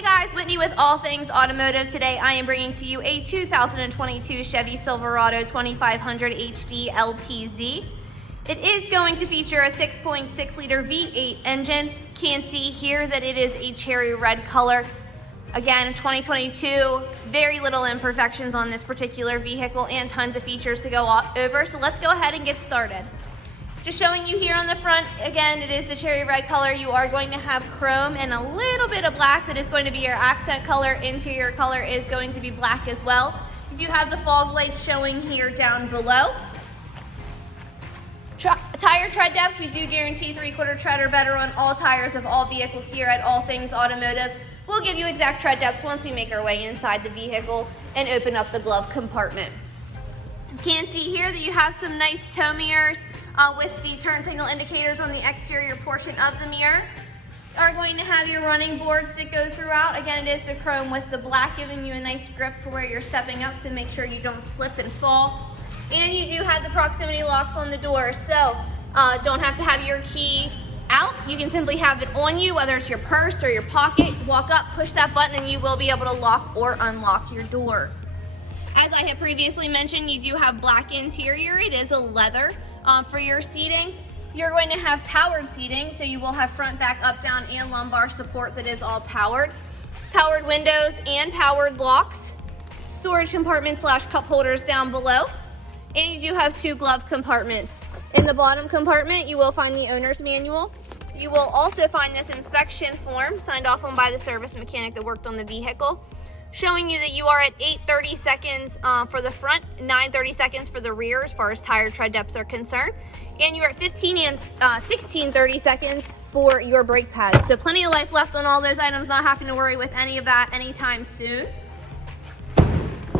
Hey guys, Whitney with All Things Automotive. Today I am bringing to you a 2022 Chevy Silverado 2500 HD LTZ. It is going to feature a 6.6 liter V8 engine. Can see here that it is a cherry red color. Again, 2022, very little imperfections on this particular vehicle and tons of features to go over. So let's go ahead and get started. Just showing you here on the front, again, it is the cherry red color. You are going to have chrome and a little bit of black that is going to be your accent color. Interior color is going to be black as well. You do have the fog lights showing here down below. Tire tread depth, we do guarantee 3/4 tread or better on all tires of all vehicles here at All Things Automotive. We'll give you exact tread depth once we make our way inside the vehicle and open up the glove compartment. You can see here that you have some nice tow mirrors with the turn signal indicators on the exterior portion of the mirror. You are going to have your running boards that go throughout. Again, it is the chrome with the black, giving you a nice grip for where you're stepping up, so make sure you don't slip and fall. And you do have the proximity locks on the doors, so don't have to have your key out. You can simply have it on you, whether it's your purse or your pocket. Walk up, push that button, and you will be able to lock or unlock your door. As I have previously mentioned, you do have black interior. It is a leather. For your seating, you're going to have powered seating, so you will have front, back, up, down, and lumbar support that is all powered. Powered windows and powered locks. Storage compartments / cup holders down below. And you do have 2 glove compartments. In the bottom compartment, you will find the owner's manual. You will also find this inspection form signed off on by the service mechanic that worked on the vehicle, showing you that you are at 8:30 seconds for the front, 9:30 seconds for the rear as far as tire tread depths are concerned. And you're at 15 and 16:30 seconds for your brake pads. So plenty of life left on all those items, not having to worry with any of that anytime soon.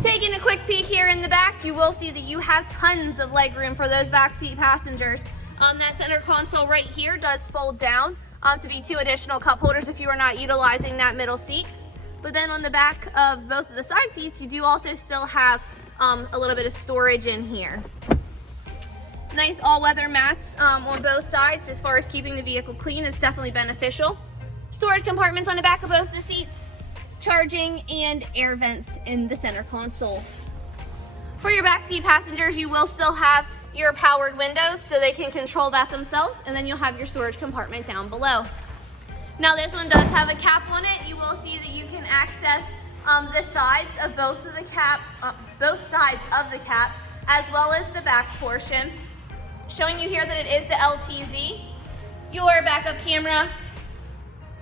Taking a quick peek here in the back, you will see that you have tons of leg room for those backseat passengers. That center console right here does fold down to be 2 additional cup holders if you are not utilizing that middle seat. But then on the back of both of the side seats, you do also still have a little bit of storage in here. Nice all-weather mats on both sides as far as keeping the vehicle clean is definitely beneficial. Storage compartments on the back of both the seats. Charging and air vents in the center console. For your backseat passengers, you will still have your powered windows so they can control that themselves, and then you'll have your storage compartment down below. Now this one does have a cap on it. You will see that you can access the sides of both sides of the cap, as well as the back portion. Showing you here that it is the LTZ. Your backup camera,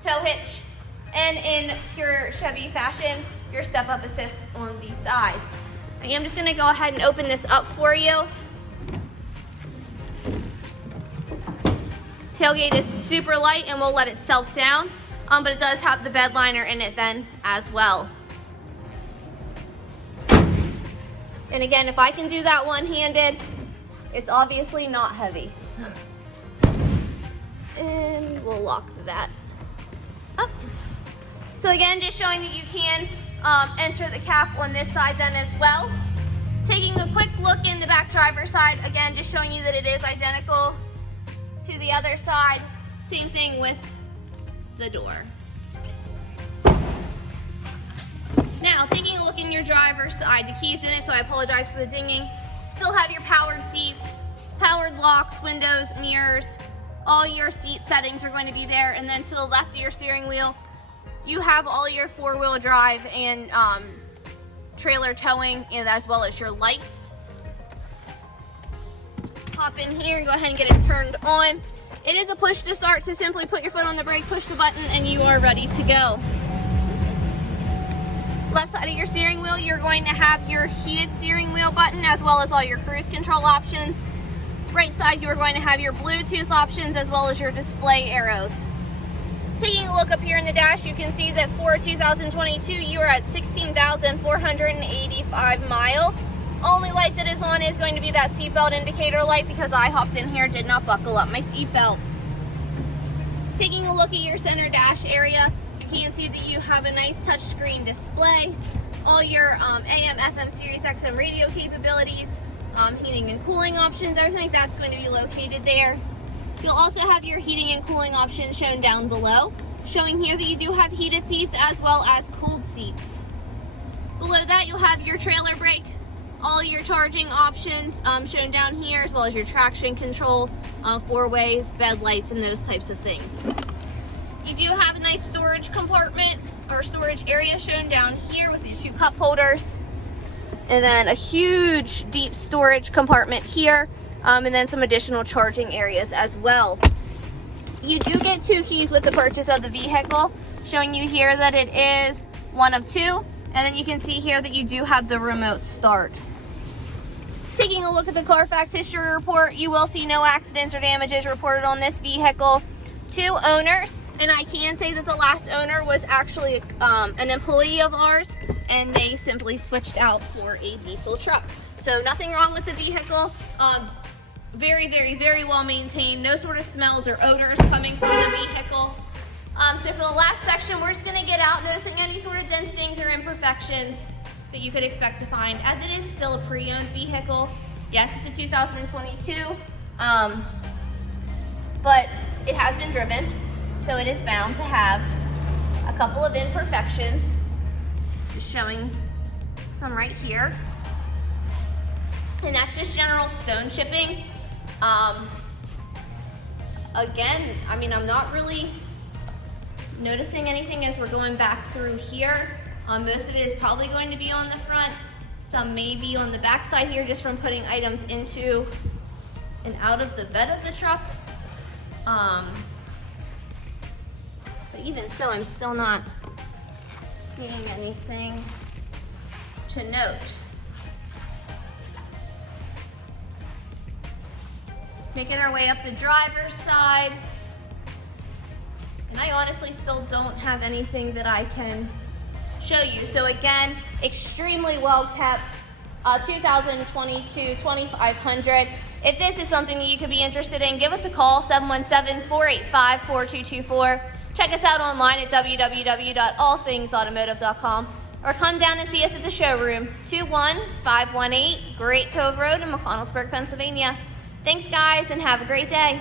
tow hitch, and in pure Chevy fashion, your step-up assist on the side. I am just gonna go ahead and open this up for you. Tailgate is super light and will let itself down, but it does have the bed liner in it then as well. And again, if I can do that one-handed, it's obviously not heavy. And we'll lock that up. So again, just showing that you can enter the cap on this side then as well. Taking a quick look in the back driver's side, again, just showing you that it is identical to the other side. Same thing with the door. Now, taking a look in your driver's side, the key's in it, so I apologize for the dinging. Still have your powered seats, powered locks, windows, mirrors. All your seat settings are going to be there. And then to the left of your steering wheel, you have all your 4-wheel drive and trailer towing, and as well as your lights. Hop in here and go ahead and get it turned on. It is a push to start, so simply put your foot on the brake, push the button, and you are ready to go. Left side of your steering wheel, you're going to have your heated steering wheel button as well as all your cruise control options. Right side, you are going to have your Bluetooth options as well as your display arrows. Taking a look up here in the dash, you can see that for 2022, you are at 16,485 miles. Only light that is on is going to be that seatbelt indicator light because I hopped in here, did not buckle up my seatbelt. Taking a look at your center dash area, you can see that you have a nice touchscreen display, all your AM, FM, Sirius XM radio capabilities, heating and cooling options, everything like that's going to be located there. You'll also have your heating and cooling options shown down below, Showing here that you do have heated seats as well as cooled seats. Below that, you'll have your trailer brake, all your charging options shown down here, as well as your traction control, 4-ways, bed lights, and those types of things. You do have a nice storage compartment or storage area shown down here with these 2 cup holders, and then a huge deep storage compartment here, and then some additional charging areas as well. You do get 2 keys with the purchase of the vehicle, showing you here that it is one of 2, and then you can see here that you do have the remote start. Taking a look at the CARFAX history report, you will see no accidents or damages reported on this vehicle. 2 owners, and I can say that the last owner was actually an employee of ours, and they simply switched out for a diesel truck. So nothing wrong with the vehicle. Very, very, very well maintained. No sort of smells or odors coming from the vehicle. So for the last section, we're just gonna get out, noticing any sort of dents, dings, or imperfections that you could expect to find, as it is still a pre-owned vehicle. Yes, it's a 2022, but it has been driven, so it is bound to have a couple of imperfections. Just showing some right here. And that's just general stone chipping. Again, I mean, I'm not really noticing anything as we're going back through here. Most of it is probably going to be on the front. Some may be on the back side here, just from putting items into and out of the bed of the truck. But even so, I'm still not seeing anything to note. Making our way up the driver's side. And I honestly still don't have anything that I can show you. So again, extremely well kept, 2022 2500. If this is something that you could be interested in, give us a call, 717-485-4224. Check us out online at www.allthingsautomotive.com, or come down and see us at the showroom, 21518 Great Cove Road in McConnellsburg, Pennsylvania. Thanks guys, and have a great day.